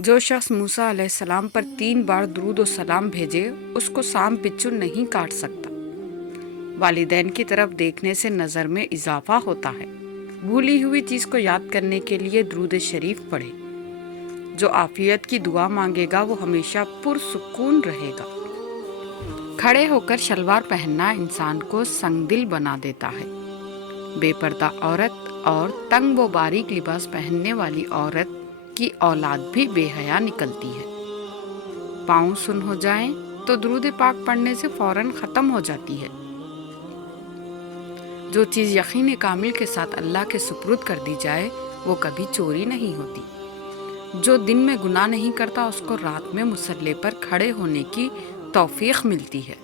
جو شخص موسیٰ علیہ السلام پر 3 بار درود و سلام بھیجے اس کو سانپ بچھو نہیں کاٹ سکتا۔ والدین کی طرف دیکھنے سے نظر میں اضافہ ہوتا ہے۔ بھولی ہوئی چیز کو یاد کرنے کے لیے درود شریف پڑھے۔ جو عافیت کی دعا مانگے گا وہ ہمیشہ پرسکون رہے گا۔ کھڑے ہو کر شلوار پہننا انسان کو سنگ دل بنا دیتا ہے۔ بے پردہ عورت اور تنگ و باریک لباس پہننے والی عورت کی اولاد بھی بے حیا نکلتی ہے۔ پاؤں سن ہو جائیں تو درود پاک پڑھنے سے فوراً ختم ہو جاتی ہے۔ جو چیز یقین کامل کے ساتھ اللہ کے سپرد کر دی جائے وہ کبھی چوری نہیں ہوتی۔ جو دن میں گناہ نہیں کرتا اس کو رات میں مصلی پر کھڑے ہونے کی توفیق ملتی ہے۔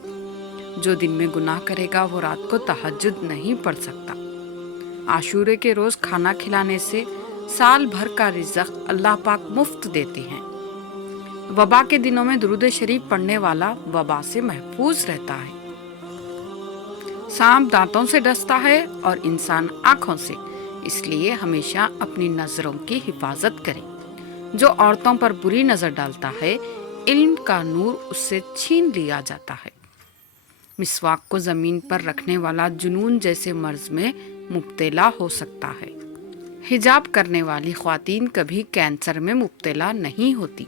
جو دن میں گناہ کرے گا وہ رات کو تہجد نہیں پڑھ سکتا۔ عاشورے کے روز کھانا کھلانے سے سال بھر کا رزق اللہ پاک مفت دیتے ہیں۔ وبا کے دنوں میں درود شریف پڑھنے والا وبا سے محفوظ رہتا ہے۔ سانپ دانتوں سے ڈستا ہے اور انسان آنکھوں سے، اس لیے ہمیشہ اپنی نظروں کی حفاظت کریں۔ جو عورتوں پر بری نظر ڈالتا ہے علم کا نور اس سے چھین لیا جاتا ہے۔ مسواک کو زمین پر رکھنے والا جنون جیسے مرض میں مبتلا ہو سکتا ہے۔ حجاب کرنے والی خواتین کبھی کینسر میں مبتلا نہیں ہوتی۔